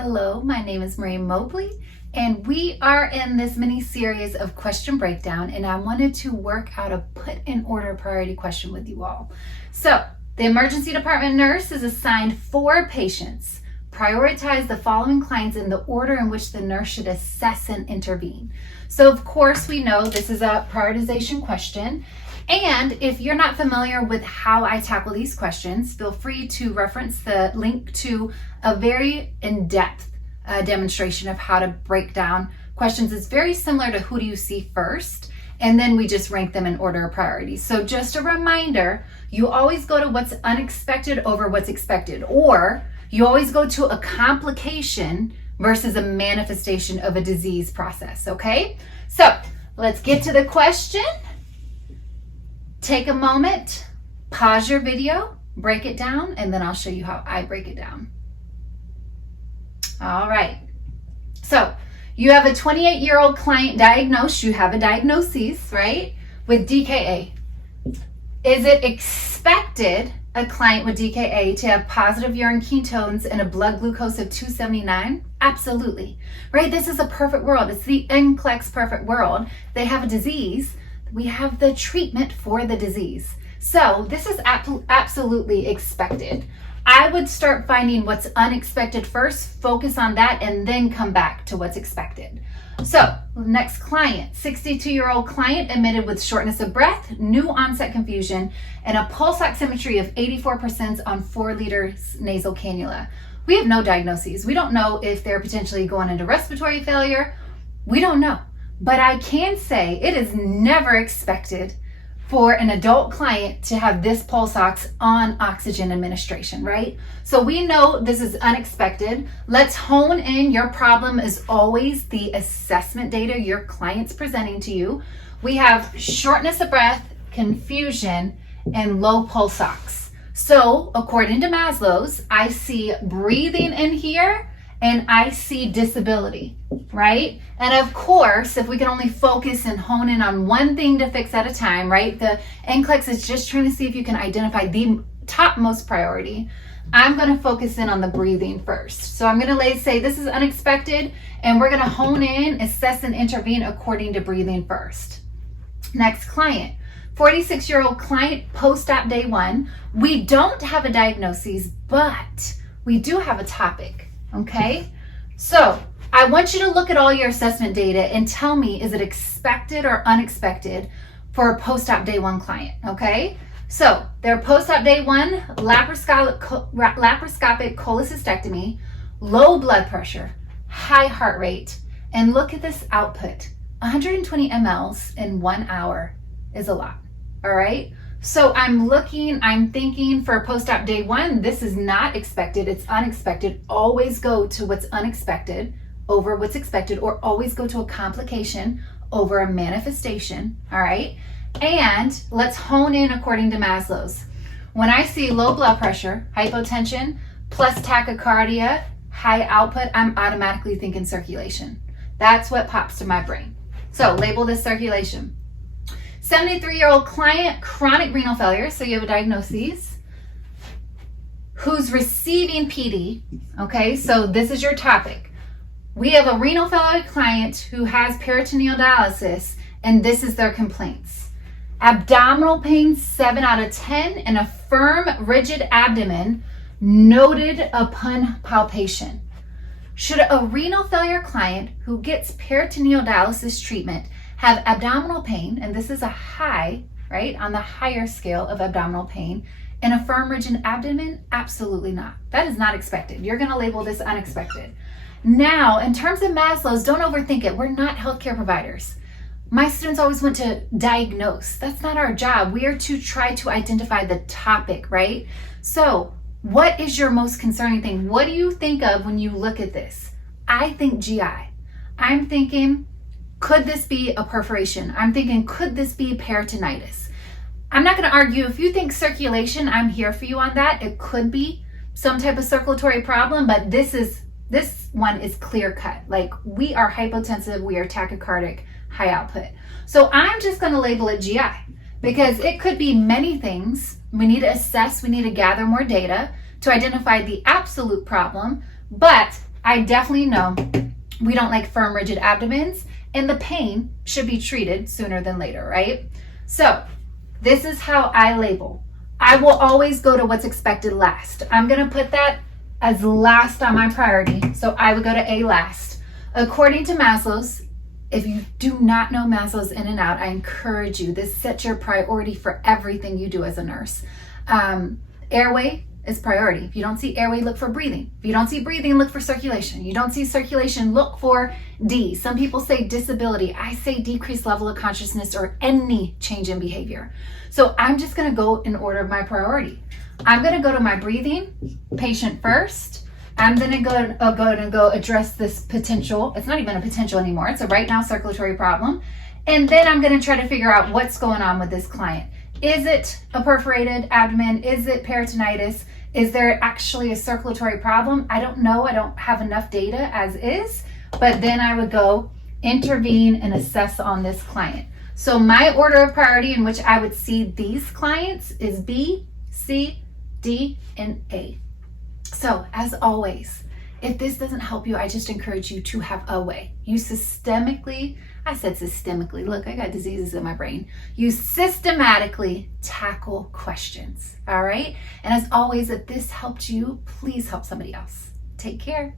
Hello, my name is Marie Mobley, and we are in this mini series of question breakdown, and I wanted to work out a put in order priority question with you all. So, the emergency department nurse is assigned 4 patients. Prioritize the following clients in the order in which the nurse should assess and intervene. So, of course, we know this is a prioritization question. And if you're not familiar with how I tackle these questions, feel free to reference the link to a very in-depth demonstration of how to break down questions. It's very similar to who do you see first, and then we just rank them in order of priority. So just a reminder, you always go to what's unexpected over what's expected, or you always go to a complication versus a manifestation of a disease process, okay? So let's get to the question. Take a moment, pause your video, break it down, and then I'll show you how I break it down. All right. So you have a 28-year-old client diagnosed. You have a diagnosis, right, with DKA. Is it expected a client with DKA to have positive urine ketones and a blood glucose of 279? Absolutely, right? This is a perfect world. It's the NCLEX perfect world. They have a disease. We have the treatment for the disease. So this is absolutely expected. I would start finding what's unexpected first, focus on that, and then come back to what's expected. So next client, 62-year-old client admitted with shortness of breath, new onset confusion, and a pulse oximetry of 84% on 4 liters nasal cannula. We have no diagnoses. We don't know if they're potentially going into respiratory failure. We don't know. But I can say it is never expected for an adult client to have this pulse ox on oxygen administration, right? So we know this is unexpected. Let's hone in. Your problem is always the assessment data your client's presenting to you. We have shortness of breath, confusion, and low pulse ox. So according to Maslow's, I see breathing in here and I see disability, right? And of course, if we can only focus and hone in on one thing to fix at a time, right? The NCLEX is just trying to see if you can identify the topmost priority. I'm gonna focus in on the breathing first. So I'm gonna say this is unexpected, and we're gonna hone in, assess, and intervene according to breathing first. Next client, 46-year-old client, post-op day 1. We don't have a diagnosis, but we do have a topic. Okay, so I want you to look at all your assessment data and tell me, is it expected or unexpected for a post-op day 1 client? Okay, so their post-op day 1, laparoscopic cholecystectomy, low blood pressure, high heart rate, and look at this output. 120 mLs in 1 hour is a lot, all right? So I'm thinking for post-op day 1, this is not expected, it's unexpected. Always go to what's unexpected over what's expected, or always go to a complication over a manifestation, all right? And let's hone in according to Maslow's. When I see low blood pressure, hypotension, plus tachycardia, high output, I'm automatically thinking circulation. That's what pops to my brain. So label this circulation. 73-year-old client, chronic renal failure, so you have a diagnosis, who's receiving PD, okay, so this is your topic. We have a renal failure client who has peritoneal dialysis, and this is their complaints. Abdominal pain, 7 out of 10, and a firm, rigid abdomen noted upon palpation. Should a renal failure client who gets peritoneal dialysis treatment have abdominal pain, and this is a high, right, on the higher scale of abdominal pain, and a firm, rigid abdomen? Absolutely not. That is not expected. You're gonna label this unexpected. Now, in terms of Maslow's, don't overthink it. We're not healthcare providers. My students always want to diagnose. That's not our job. We are to try to identify the topic, right? So what is your most concerning thing? What do you think of when you look at this? I think GI. I'm thinking, could this be a perforation? I'm thinking, could this be peritonitis? I'm not going to argue. If you think circulation, I'm here for you on that. It could be some type of circulatory problem, but this one is clear cut. Like, we are hypotensive, we are tachycardic, high output. So I'm just going to label it GI because it could be many things. We need to assess, we need to gather more data to identify the absolute problem, but I definitely know we don't like firm, rigid abdomens, and the pain should be treated sooner than later, right? So this is how I label. I will always go to what's expected last. I'm going to put that as last on my priority. So I would go to A last. According to Maslow's, if you do not know Maslow's in and out, I encourage you, this sets your priority for everything you do as a nurse. Airway is priority. If you don't see airway, look for breathing. If you don't see breathing, look for circulation. You don't see circulation, look for D. Some people say disability. I say decreased level of consciousness or any change in behavior. So I'm just going to go in order of my priority. I'm going to go to my breathing, patient first. I'm going to go address this potential. It's not even a potential anymore. It's a right now circulatory problem. And then I'm going to try to figure out what's going on with this client. Is it a perforated abdomen? Is it peritonitis? Is there actually a circulatory problem? I don't know. I don't have enough data as is, but then I would go intervene and assess on this client. So my order of priority in which I would see these clients is B, C, D, and A. So as always, if this doesn't help you, I just encourage you to have a way. You systemically, I said systemically, look, I got diseases in my brain. You systematically tackle questions, all right? And as always, if this helped you, please help somebody else. Take care.